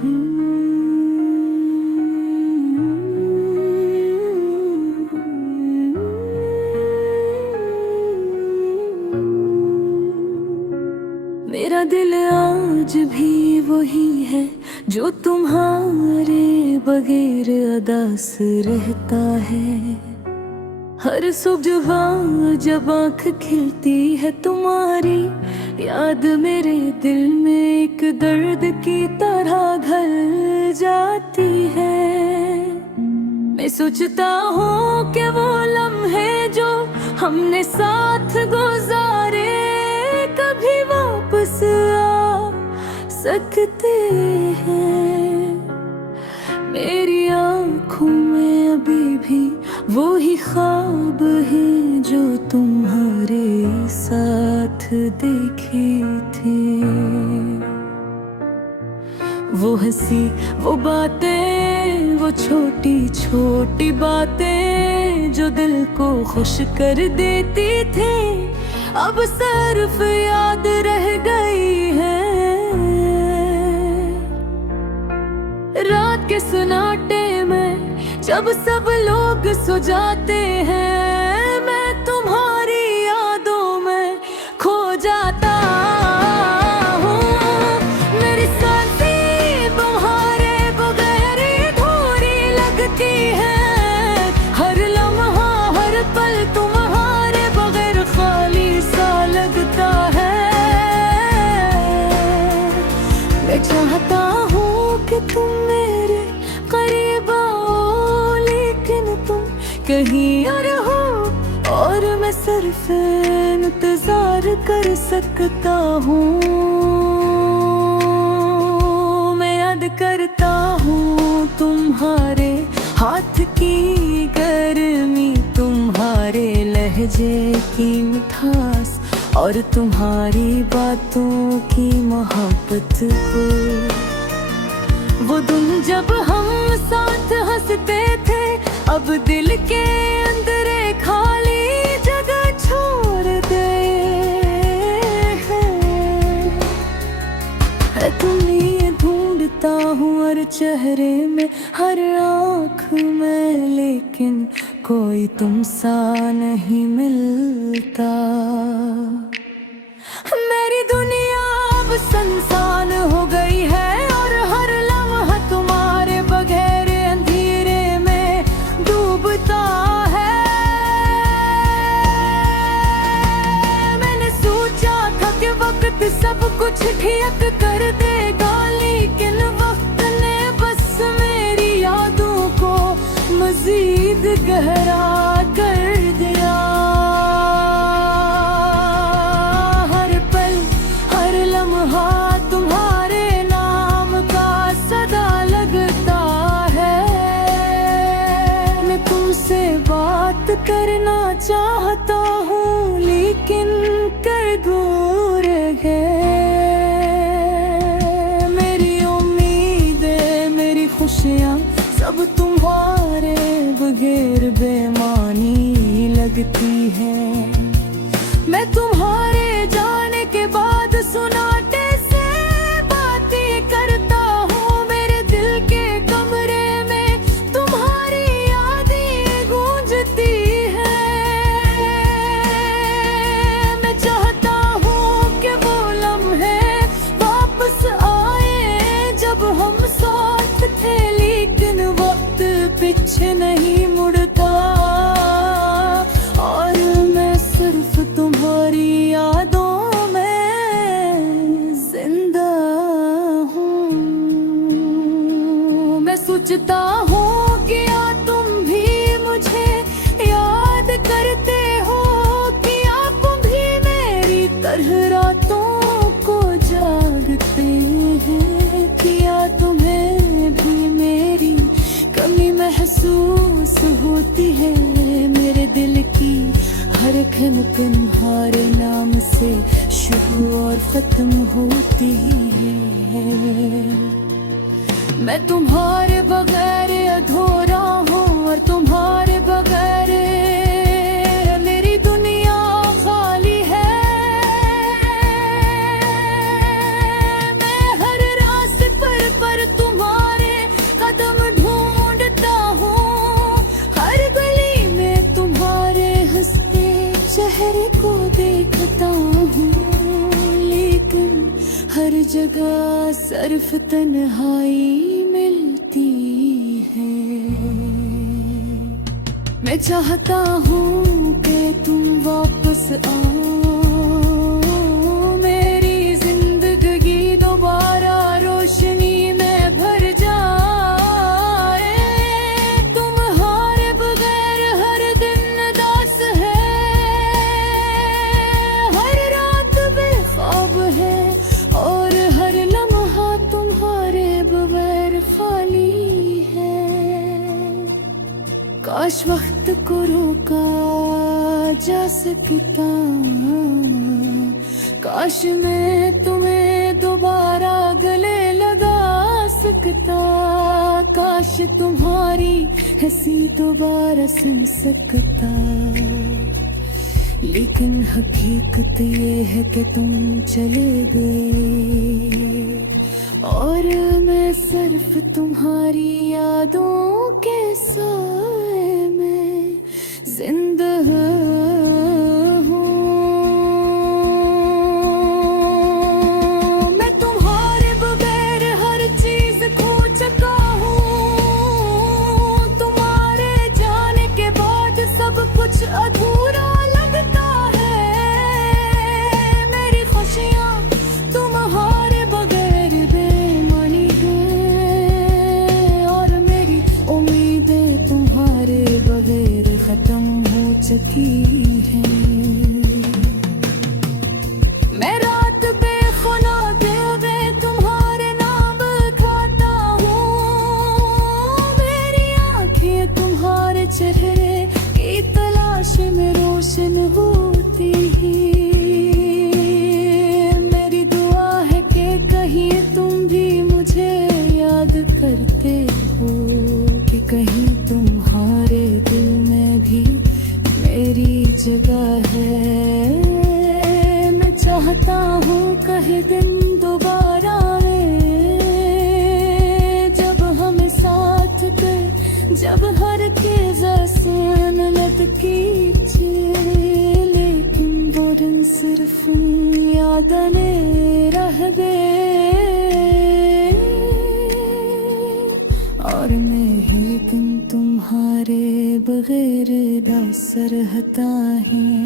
मेरा दिल आज भी वही है जो तुम्हारे बगैर अदास रहता है। हर सुबह जब आँख खिलती है तुम्हारी याद मेरे दिल में एक दर्द की तरह घल जाती है। मैं सोचता हूँ कि वो लम्हे जो हमने साथ गुजारे कभी वापस आ सकते हैं। मेरी आँखों में अभी भी वो ही ख्वाब है जो तुम्हारे साथ देखे थे। वो हंसी, वो बातें, वो छोटी छोटी बातें जो दिल को खुश कर देती थी, अब सिर्फ याद रह गई है। रात के सन्नाटे में जब सब लोग सो जाते हैं, मैं तुम्हारी यादों में खो जाता हूँ। मेरी सांसें तुम्हारे बगैर अधूरी लगती है। हर लम्हा हर पल तुम्हारे बगैर खाली सा लगता है। मैं चाहता हूँ कि तुम मेरे करीब आओ, लेकिन तुम कहीं और हो और मैं सिर्फ इंतजार कर सकता हूँ। मैं याद करता हूँ तुम्हारे हाथ की गर्मी, तुम्हारे लहजे की मिठास और तुम्हारी बातों की मोहब्बत को। वो दिन जब हम साथ हंसते थे, अब दिल के अंदर एक खाली जगह छोड़ गए हैं। तुम्हें ढूंढता हूँ हर चेहरे में, हर आँख में, लेकिन कोई तुम सा नहीं मिलता। मेरी दुनिया अब सुनसान हो गई है और हर लम्हा तुम्हारे बगैर अंधेरे में डूबता है। मैंने सोचा था कि वक्त सब कुछ ठीक कर देगा, लेकिन वक्त ने बस मेरी यादों को मजीद गहरा कर दिया। हर पल हर लम्हा तुम्हारे नाम का सदा लगता है। मैं तुमसे बात करना चाहता हूँ, लेकिन कर दूर है। मेरी उम्मीदें, मेरी खुशियाँ सब तुम्हारे बगैर बेमानी लगती है। मैं तुम्हारे जाने के बाद सुनाटे से बातें करता हूँ। मेरे दिल के कमरे में तुम्हारी यादें गूंजती है। मैं चाहता हूँ कि वो लम्हे वापस आए जब हम साथ थे, लेकिन वक्त पीछे नहीं मुड़ता और मैं सिर्फ तुम्हारी यादों में जिंदा हूँ। मैं सोचता हूँ कि या तुम भी मुझे याद करते हो, कि आप भी मेरी तरह रातों को जागते हैं, कि या तुम्हें भी मेरी कमी महसूस होती है। मेरे दिल की हर खन तुम्हारे नाम से शुरू और खत्म होती है। मैं तुम्हारे बगैर अधूरा हूँ और तुम्हारे बगैर मेरी दुनिया खाली है। मैं हर रास्ते पर तुम सिर्फ तन्हाई मिलती है। मैं चाहता हूँ कि तुम वापस आओ, मेरी जिंदगी दोबारा रोशनी में भर जाए। तुम्हारे बगैर हर दिन उदास है, हर रात बेख्वाब है, और हर लम्हा तुम्हारे बगैर खाली है। काश वक्त को रोका जा सकता, काश मैं तुम्हें दोबारा गले लगा सकता, काश तुम्हारी हंसी दोबारा सुन सकता। लेकिन हकीकत ये है कि तुम चले गए, और मैं सिर्फ तुम्हारी यादों के साए में जिंदा हूँ। मैं तुम्हारे बगैर हर चीज खो चुका हूँ, तुम्हारे जाने के बाद सब कुछ अधूरा लगता है। मेरी खुशियाँ तुम्हारे बगैर बेमानी है, और मेरी उम्मीदें तुम्हारे बगैर खत्म हो चुकी है। मैं रात बेखुदा दिल में तुम्हारे नाम खाता हूँ, मेरी आँखें तुम्हारे चेहरे की तलाश में रोशन होती ही। मेरी दुआ है कि कहीं तुम भी मुझे याद करते हो, कि कहीं तुम्हारे दिल में भी मेरी जगह है। मैं चाहता हूँ कहीं दिन दोबारा आए, जब हम साथ थे, जब हर चीज़ आसान लगती थी। लेकिन वो दिन सिर्फ यादें रह गए, और मैं ही दिन तुम्हारे बगैर दास रहता है।